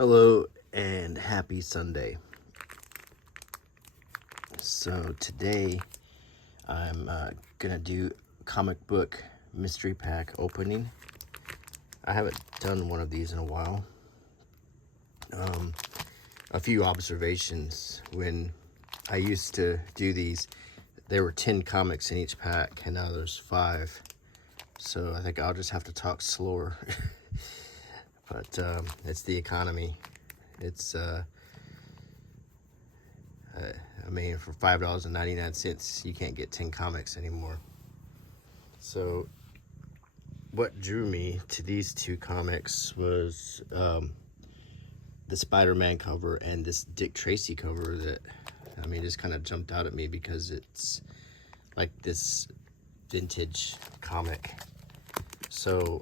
Hello and happy Sunday. So today I'm gonna do comic book mystery pack opening. I haven't done one of these in a while. A few observations: when I used to do these, there were 10 comics in each pack, and now there's 5. So I think I'll just have to talk slower. But it's the economy. It's I mean, for $5.99, you can't get 10 comics anymore. So what drew me to these 2 comics was the Spider-Man cover and this Dick Tracy cover that, I mean, just kind of jumped out at me because it's like this vintage comic. So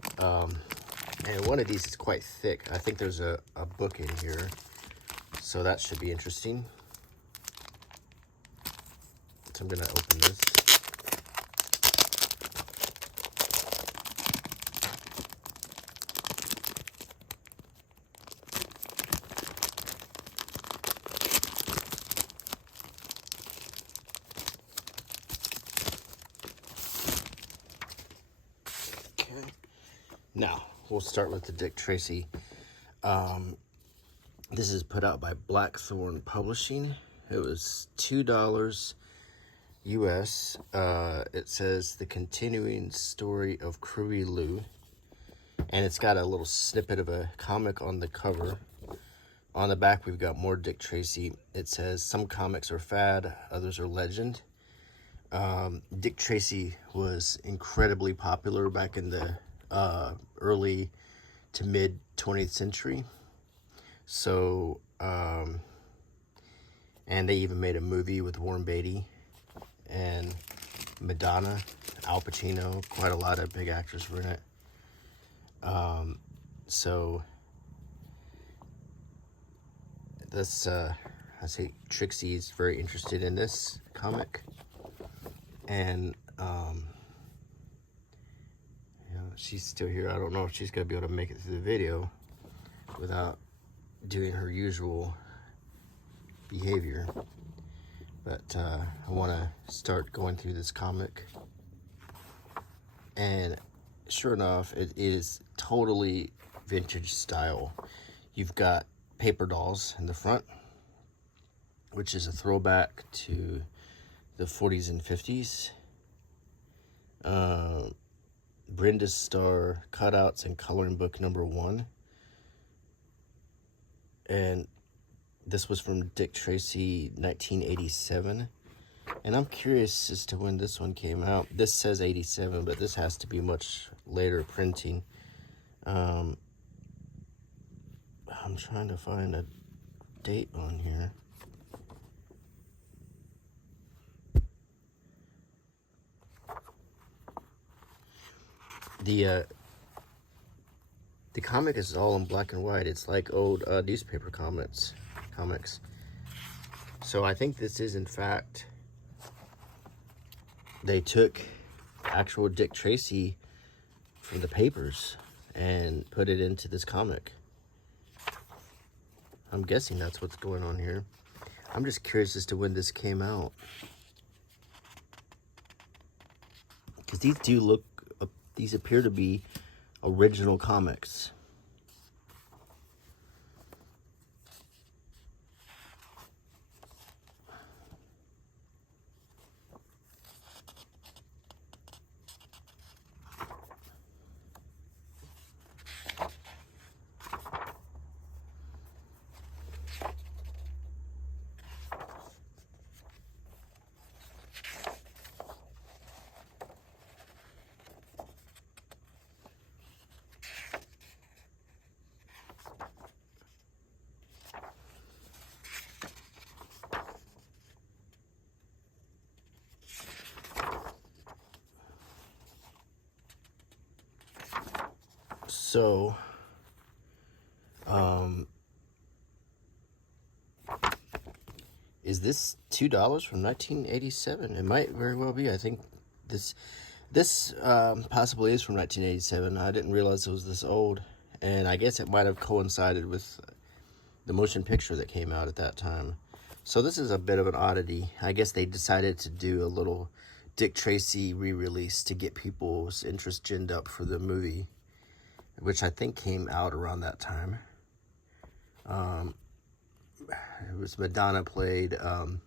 and one of these is quite thick. I think there's a book in here, so that should be interesting. So I'm gonna open this. Okay. Now, we'll start with the Dick Tracy. This is put out by Blackthorn Publishing. It was $2 US. It says The Continuing Story of Crewy Lou. And it's got a little snippet of a comic on the cover. On the back, we've got more Dick Tracy. It says, some comics are fad, others are legend. Dick Tracy was incredibly popular back in the early to mid 20th century. So, and they even made a movie with Warren Beatty and Madonna, Al Pacino, quite a lot of big actors were in it. So this, I say Trixie's very interested in this comic, and she's still here. I don't know if she's gonna be able to make it through the video without doing her usual behavior, but I want to start going through this comic, and sure enough, it is totally vintage style. You've got paper dolls in the front, which is a throwback to the 40s and 50s. Brenda's Star cutouts and coloring book #1. And this was from Dick Tracy, 1987. And I'm curious as to when this one came out. This says 87, but this has to be much later printing. I'm trying to find a date on here. The comic is all in black and white. It's like old newspaper comics. So I think this is, in fact, they took actual Dick Tracy from the papers and put it into this comic. I'm guessing that's what's going on here. I'm just curious as to when this came out, because these do look, these appear to be original comics. So, is this $2 from 1987? It might very well be. I think this possibly is from 1987. I didn't realize it was this old, and I guess it might have coincided with the motion picture that came out at that time. So this is a bit of an oddity. I guess they decided to do a little Dick Tracy re-release to get people's interest ginned up for the movie, which I think came out around that time. It was Madonna played, the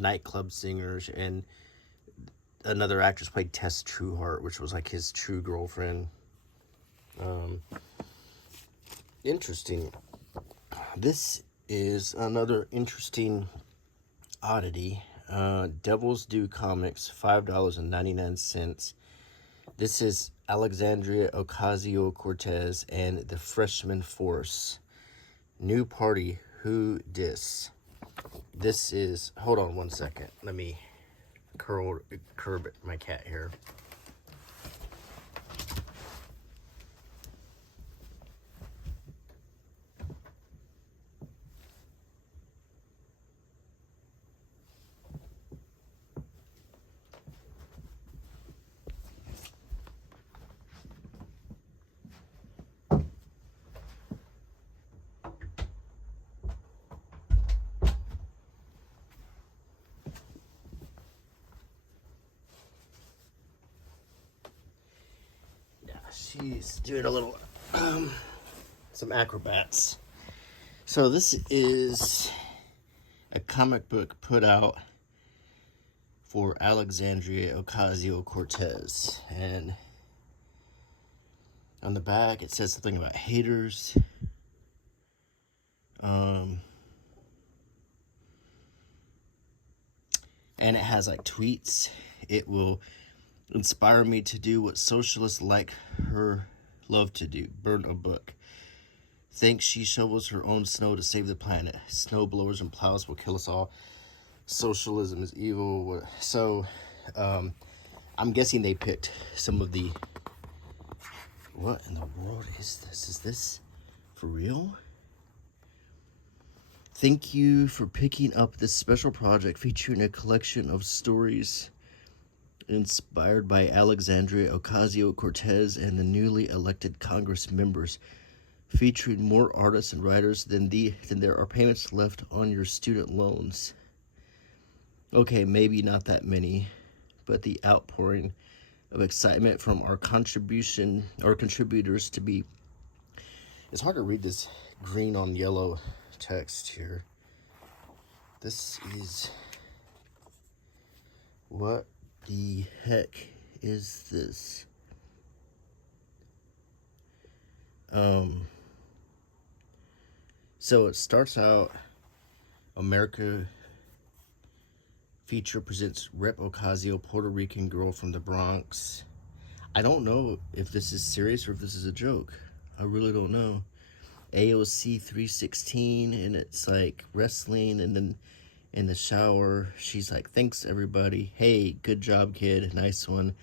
nightclub singers, and another actress played Tess Trueheart, which was like his true girlfriend. Interesting. This is another interesting oddity. Devil's Due Comics, $5.99. This is Alexandria Ocasio-Cortez and the Freshman Force. New party, who dis? This is, hold on one second. Let me curb my cat here. She's doing a little, some acrobats. So this is a comic book put out for Alexandria Ocasio-Cortez. And on the back, it says something about haters. And it has like tweets. It will inspire me to do what socialists like her love to do, burn a book. Thinks she shovels her own snow to save the planet. Snow blowers and plows will kill us all. Socialism is evil. So, I'm guessing they picked some of the... What in the world is this? Is this for real? Thank you for picking up this special project featuring a collection of stories inspired by Alexandria Ocasio-Cortez and the newly elected Congress members, featuring more artists and writers than there are payments left on your student loans. Okay, maybe not that many, but the outpouring of excitement from our contributors to be... It's hard to read this green on yellow text here. This is... What the heck is this? So it starts out, America feature presents Rep. Ocasio, Puerto Rican girl from the Bronx. I don't know if this is serious or if this is a joke. I really don't know. AOC 316, and it's like wrestling, and then in the shower, she's like, thanks everybody. Hey, good job, kid. Nice one.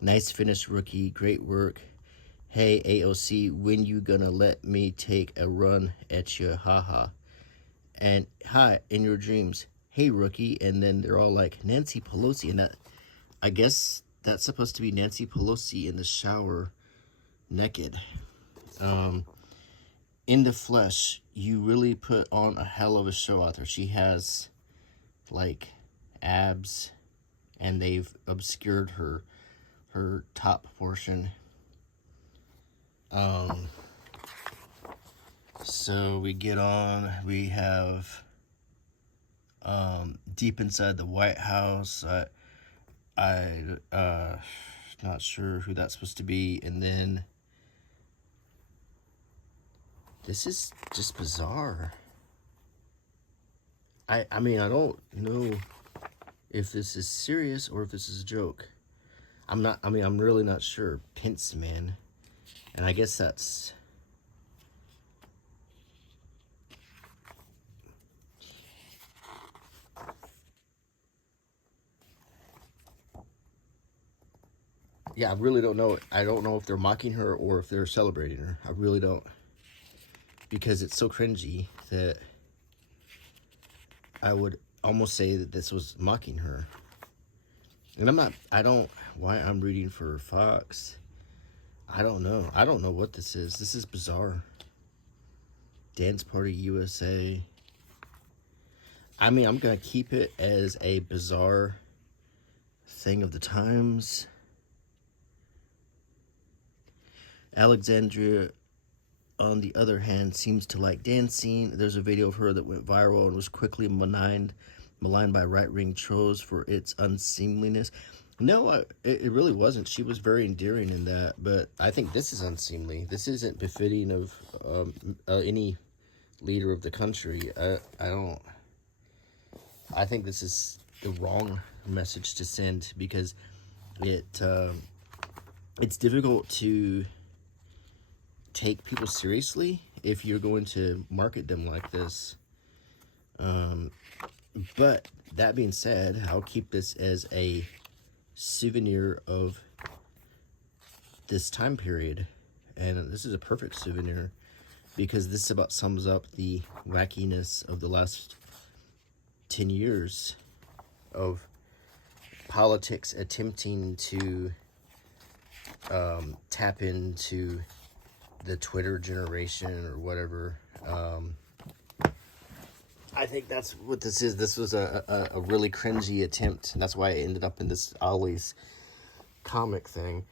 Nice finish, rookie. Great work. Hey, AOC, when you gonna let me take a run at you? Haha. And hi, in your dreams. Hey, rookie. And then they're all like, Nancy Pelosi. And that, I guess that's supposed to be Nancy Pelosi in the shower, naked. In the flesh, you really put on a hell of a show out there. She has like abs, and they've obscured her top portion. So we get on, we have deep inside the White House. I not sure who that's supposed to be. And then this is just bizarre. I mean, I don't know if this is serious or if this is a joke. I'm really not sure. Pence, man. And I guess that's... Yeah, I really don't know. I don't know if they're mocking her or if they're celebrating her. I really don't. Because it's so cringy that I would almost say that this was mocking her. And why I'm reading for Fox. I don't know. I don't know what this is. This is bizarre. Dance Party USA. I mean, I'm going to keep it as a bizarre thing of the times. Alexandria, on the other hand, seems to like dancing. There's a video of her that went viral and was quickly maligned by right-wing trolls for its unseemliness. No, it really wasn't. She was very endearing in that, but I think this is unseemly. This isn't befitting of any leader of the country. I think this is the wrong message to send, because it's difficult to take people seriously if you're going to market them like this. But that being said, I'll keep this as a souvenir of this time period, and this is a perfect souvenir because this about sums up the wackiness of the last 10 years of politics attempting to tap into the Twitter generation or whatever. I think that's what this is. This was a really cringy attempt, and that's why it ended up in this Ollie's comic thing.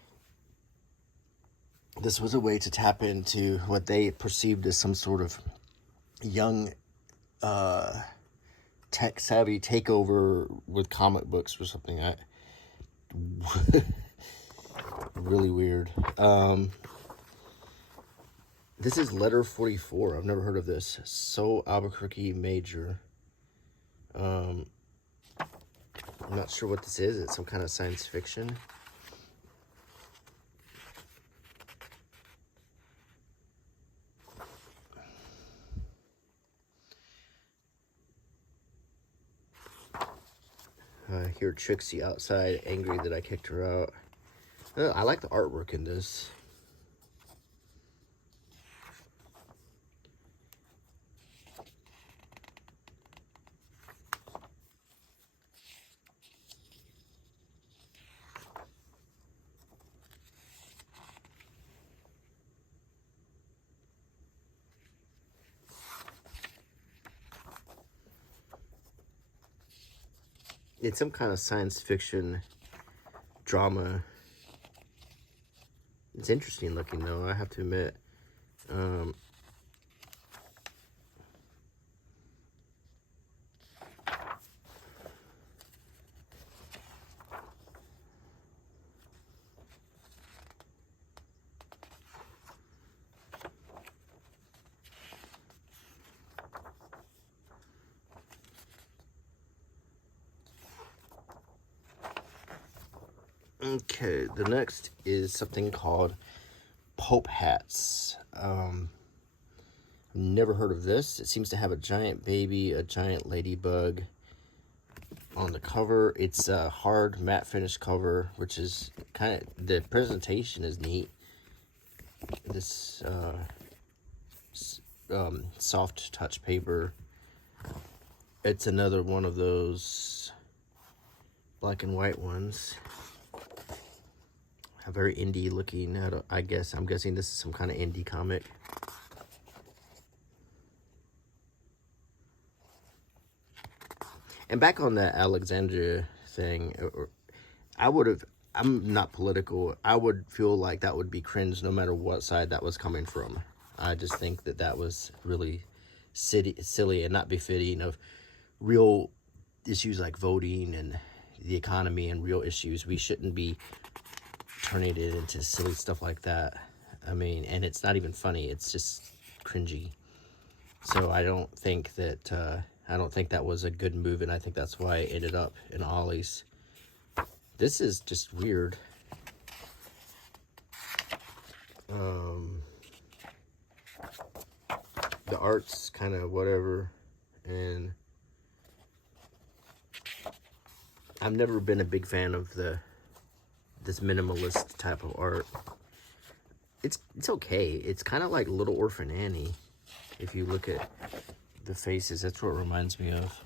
This was a way to tap into what they perceived as some sort of young tech-savvy takeover with comic books or something. Really weird. This is Letter 44. I've never heard of this. So Albuquerque Major. I'm not sure what this is. It's some kind of science fiction. I hear Trixie outside, angry that I kicked her out. I like the artwork in this. It's some kind of science fiction drama. It's interesting looking, though, I have to admit. Okay, the next is something called Pope Hats. Never heard of this. It seems to have a giant baby, a giant ladybug on the cover. It's a hard matte finish cover, which is kind of, the presentation is neat. This soft touch paper. It's another one of those black and white ones. A very indie looking. I'm guessing this is some kind of indie comic. And back on that Alexandria thing, I'm not political. I would feel like that would be cringe no matter what side that was coming from. I just think that was really silly and not befitting of real issues like voting and the economy and real issues. We shouldn't be turning it into silly stuff like that. I mean, and it's not even funny. It's just cringy. So I don't think that was a good move, and I think that's why it ended up in Ollie's. This is just weird. The art's kind of whatever, and I've never been a big fan of this minimalist type of art. It's okay. It's kind of like Little Orphan Annie. If you look at the faces, that's what it reminds me of.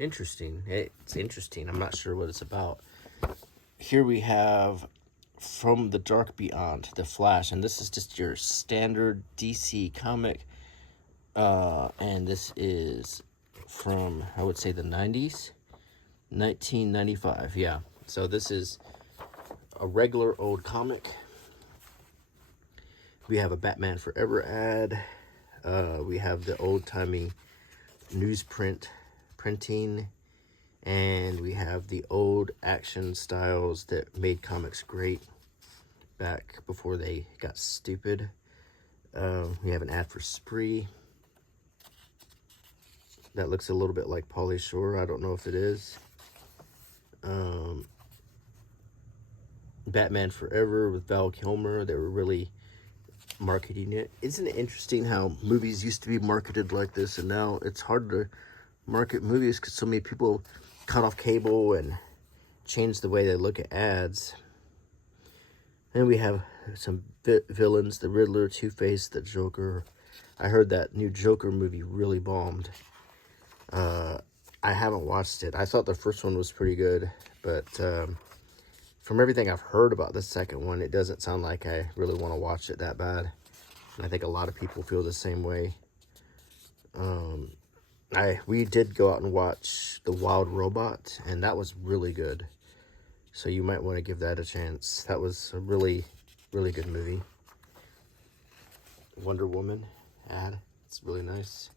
Interesting. It's interesting. I'm not sure what it's about. Here we have From the Dark Beyond, The Flash, and this is just your standard DC comic. And this is from, I would say, the 90s, 1995. Yeah. So this is a regular old comic. We have a Batman Forever ad. We have the old-timey newsprint printing, and we have the old action styles that made comics great back before they got stupid. We have an ad for Spree. That looks a little bit like Pauly Shore. I don't know if it is. Batman Forever with Val Kilmer. They were really marketing it. Isn't it interesting how movies used to be marketed like this, and now it's hard to market movies because so many people cut off cable and change the way they look at ads. Then we have some villains: the Riddler, Two-Face, the Joker. I heard that new Joker movie really bombed. I haven't watched it. I thought the first one was pretty good, but from everything I've heard about the second one, it doesn't sound like I really want to watch it that bad. And I think a lot of people feel the same way. We did go out and watch The Wild Robot, and that was really good. So you might want to give that a chance. That was a really, really good movie. Wonder Woman ad. It's really nice.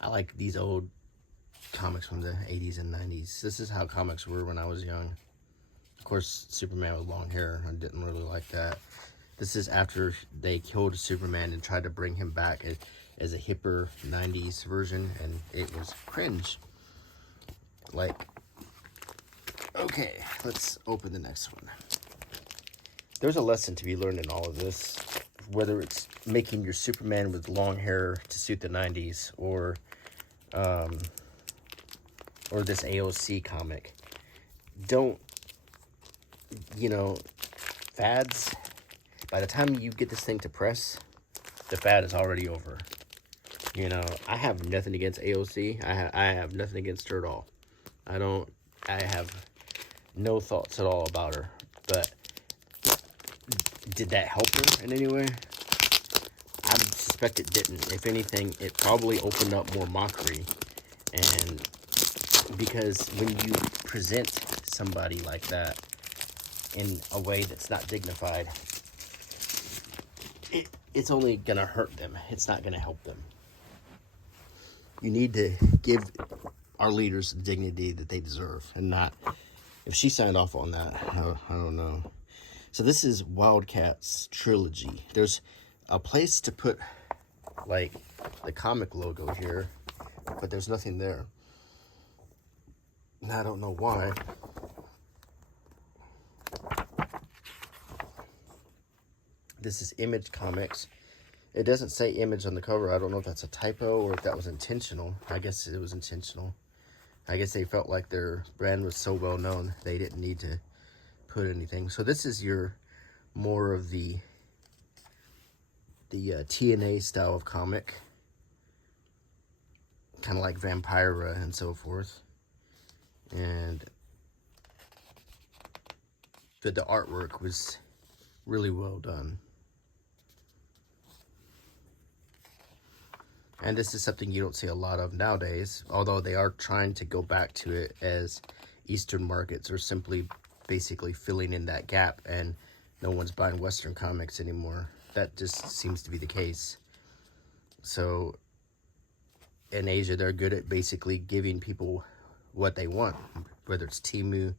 I like these old comics from the 80s and 90s. This is how comics were when I was young. Of course, Superman with long hair. I didn't really like that. This is after they killed Superman and tried to bring him back as a hipper 90s version, and it was cringe. Like, okay, let's open the next one. There's a lesson to be learned in all of this, whether it's making your Superman with long hair to suit the 90s, or this AOC comic. Don't, fads, by the time you get this thing to press, the fad is already over. I have nothing against AOC. I have nothing against her at all. I have no thoughts at all about her. But did that help her in any way? I suspect it didn't. If anything, it probably opened up more mockery. And because when you present somebody like that in a way that's not dignified, it's only going to hurt them. It's not going to help them. You need to give our leaders the dignity that they deserve, and not, if she signed off on that, I don't know. So this is Wildcats trilogy. There's a place to put, like, the comic logo here, but there's nothing there. And I don't know why. This is Image Comics. It doesn't say Image on the cover. I don't know if that's a typo or if that was intentional. I guess it was intentional. I guess they felt like their brand was so well known they didn't need to put anything. So this is your more of the TNA style of comic, kind of like Vampira and so forth. And the artwork was really well done. And this is something you don't see a lot of nowadays, although they are trying to go back to it, as Eastern markets are simply basically filling in that gap and no one's buying Western comics anymore. That just seems to be the case. So in Asia, they're good at basically giving people what they want, whether it's Temu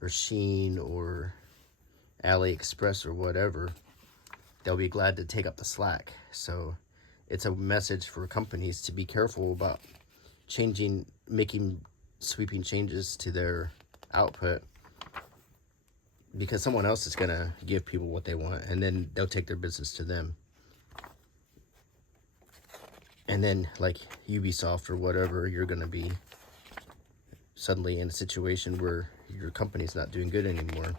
or Shein or AliExpress or whatever. They'll be glad to take up the slack. So it's a message for companies to be careful about making sweeping changes to their output, because someone else is going to give people what they want, and then they'll take their business to them. And then, like Ubisoft or whatever, you're going to be suddenly in a situation where your company's not doing good anymore.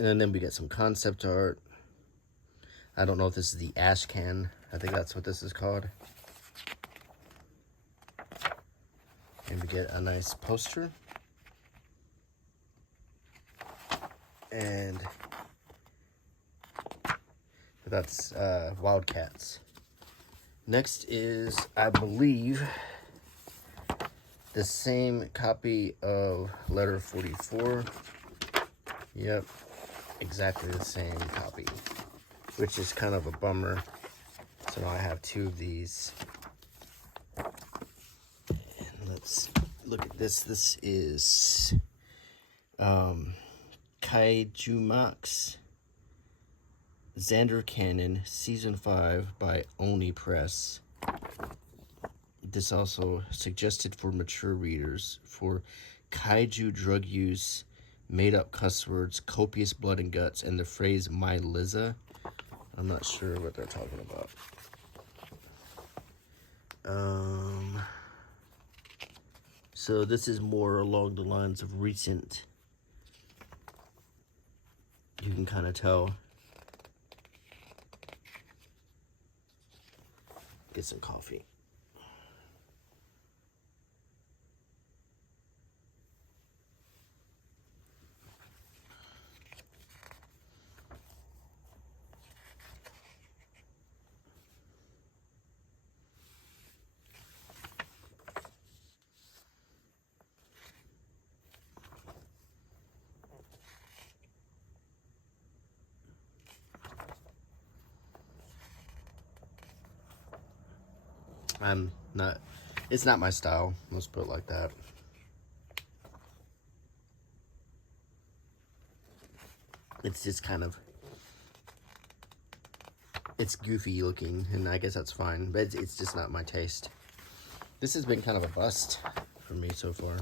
And then we get some concept art. I don't know if this is the ash can. I think that's what this is called. And we get a nice poster. And that's Wildcats. Next is, I believe, the same copy of Letter 44. Yep, exactly the same copy, which is kind of a bummer. So now I have two of these. And let's look at this. This is Kaiju Max Xander Cannon Season 5 by Oni Press. This also suggested for mature readers for kaiju drug use, made-up cuss words, copious blood and guts, and the phrase "my Liza." I'm not sure what they're talking about. So this is more along the lines of recent. You can kind of tell. Get some coffee. It's not my style, let's put it like that. It's just kind of, it's goofy looking, and I guess that's fine, but it's just not my taste. This has been kind of a bust for me so far.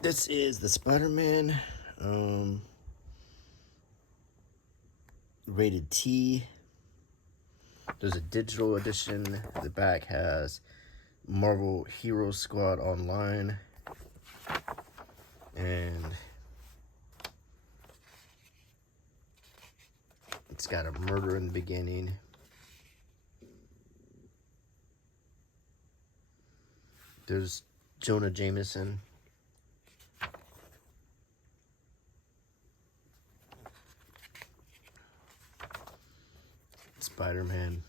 This is the Spider-Man, rated T. There's a digital edition. The back has Marvel Hero Squad Online. And it's got a murder in the beginning. There's Jonah Jameson. Spider-Man.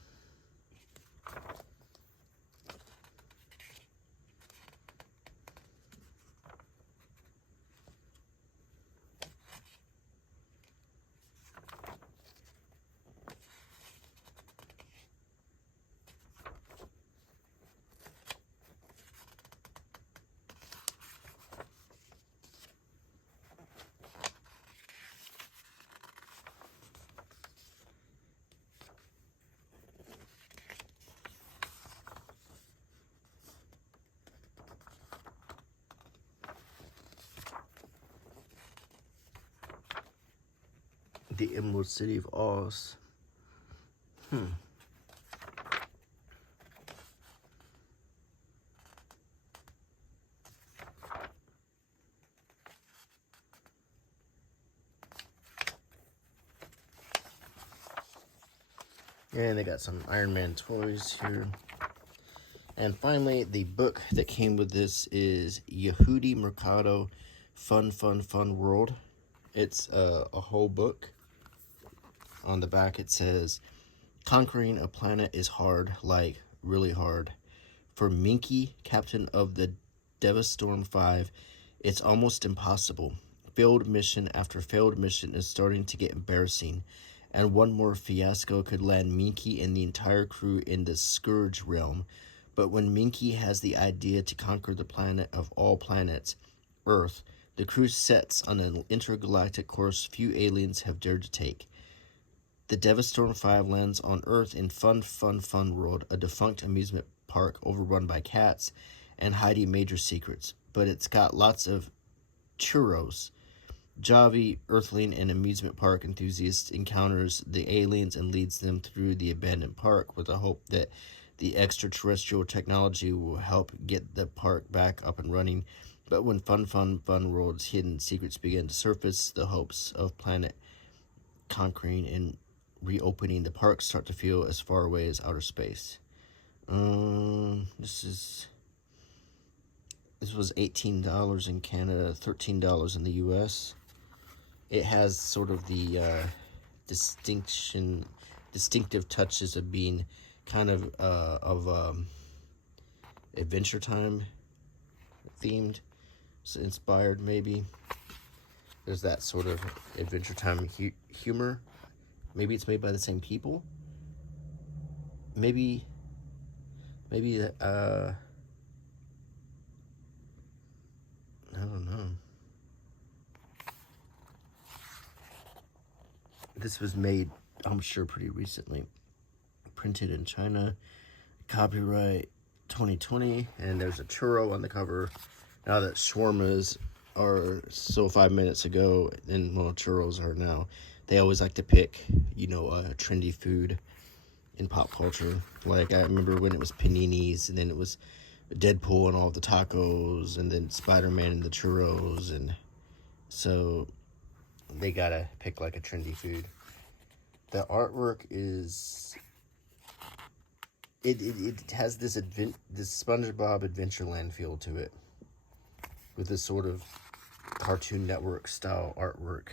The Emerald City of Oz. And they got some Iron Man toys here. And finally, the book that came with this is Yehudi Mercado Fun World. It's a whole book. On the back it says, conquering a planet is hard, like really hard. For Minky, captain of the Devastorm 5, it's almost impossible. Failed mission after failed mission is starting to get embarrassing. And one more fiasco could land Minky and the entire crew in the Scourge realm. But when Minky has the idea to conquer the planet of all planets, Earth, the crew sets on an intergalactic course few aliens have dared to take. The Devastorm 5 lands on Earth in Fun World, a defunct amusement park overrun by cats and hiding major secrets. But it's got lots of churros. Javi, Earthling, and amusement park enthusiast encounters the aliens and leads them through the abandoned park with the hope that the extraterrestrial technology will help get the park back up and running. But when fun world's hidden secrets begin to surface, the hopes of planet conquering and reopening the parks start to feel as far away as outer space. This was $18 in Canada, $13 in the U.S. It has sort of the distinctive touches of being kind of Adventure Time themed, so inspired maybe. There's that sort of Adventure Time humor. Maybe it's made by the same people. Maybe I don't know. This was made, I'm sure, pretty recently. Printed in China. Copyright 2020. And there's a churro on the cover. Now that shawarmas are so 5 minutes ago, and well, churros are now, they always like to pick, trendy food in pop culture. Like, I remember when it was paninis, and then it was Deadpool and all the tacos, and then Spider-Man and the churros, and so they gotta pick like a trendy food. The artwork is it has this SpongeBob Adventureland feel to it, with this sort of Cartoon Network style artwork.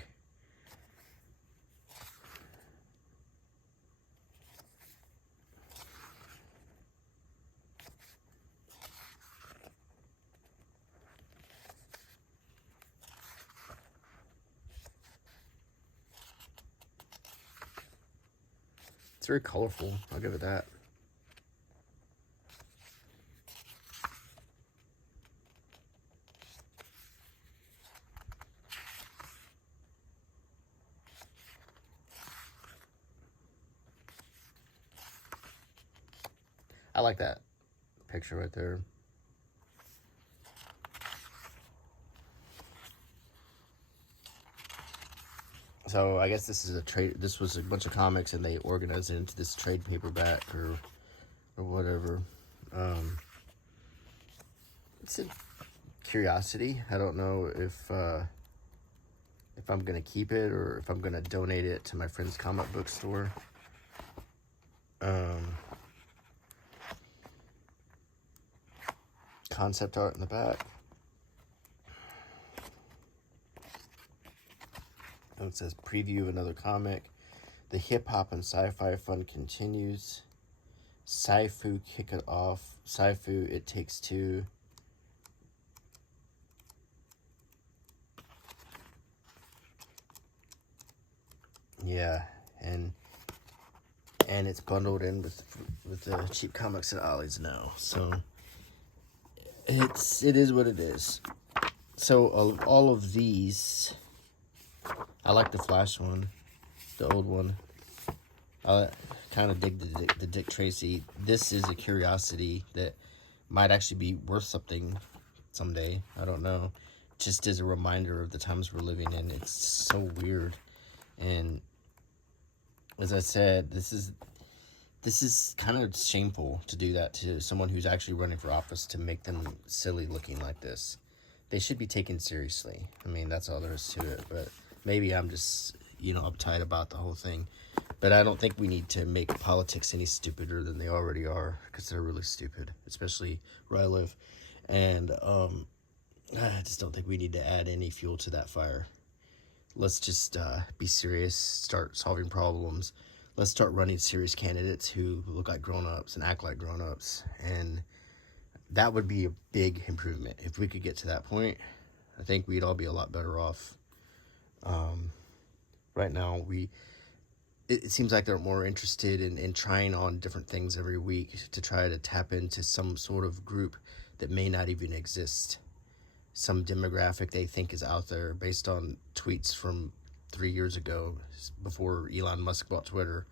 It's very colorful, I'll give it that. I like that picture right there. So I guess this is a trade. This was a bunch of comics, and they organized it into this trade paperback or whatever. It's a curiosity. I don't know if I'm gonna keep it or if I'm gonna donate it to my friend's comic book store. Concept art in the back. It says preview of another comic. The hip hop and sci-fi fun continues. Sci-fu kick it off. Sci-fu it takes two. Yeah, and it's bundled in with the cheap comics at Ollie's now. So it is what it is. So all of these, I like the Flash one, the old one. I kind of dig the Dick Tracy. This is a curiosity that might actually be worth something someday. I don't know. Just as a reminder of the times we're living in. It's so weird. And as I said, this is kind of shameful to do that to someone who's actually running for office, to make them silly looking like this. They should be taken seriously. I mean, that's all there is to it. But maybe I'm just, uptight about the whole thing. But I don't think we need to make politics any stupider than they already are, because they're really stupid, especially where I live. And I just don't think we need to add any fuel to that fire. Let's just be serious, start solving problems. Let's start running serious candidates who look like grown-ups and act like grown-ups. And that would be a big improvement. If we could get to that point, I think we'd all be a lot better off. Right now, it seems like they're more interested in trying on different things every week to try to tap into some sort of group that may not even exist. Some demographic they think is out there based on tweets from 3 years ago, before Elon Musk bought Twitter.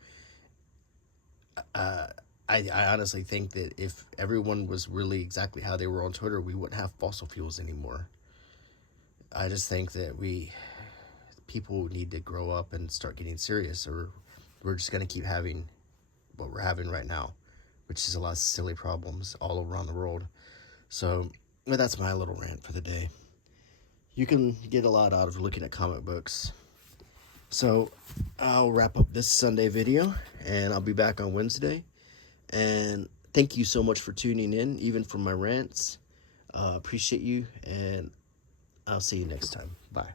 I honestly think that if everyone was really exactly how they were on Twitter, we wouldn't have fossil fuels anymore. I just think that people need to grow up and start getting serious, or we're just going to keep having what we're having right now, which is a lot of silly problems all around the world. So Well, that's my little rant for the day. You can get a lot out of looking at comic books. So I'll wrap up this Sunday video, and I'll be back on Wednesday. And thank you so much for tuning in, even for my rants. Appreciate you, and I'll see you next time. Bye.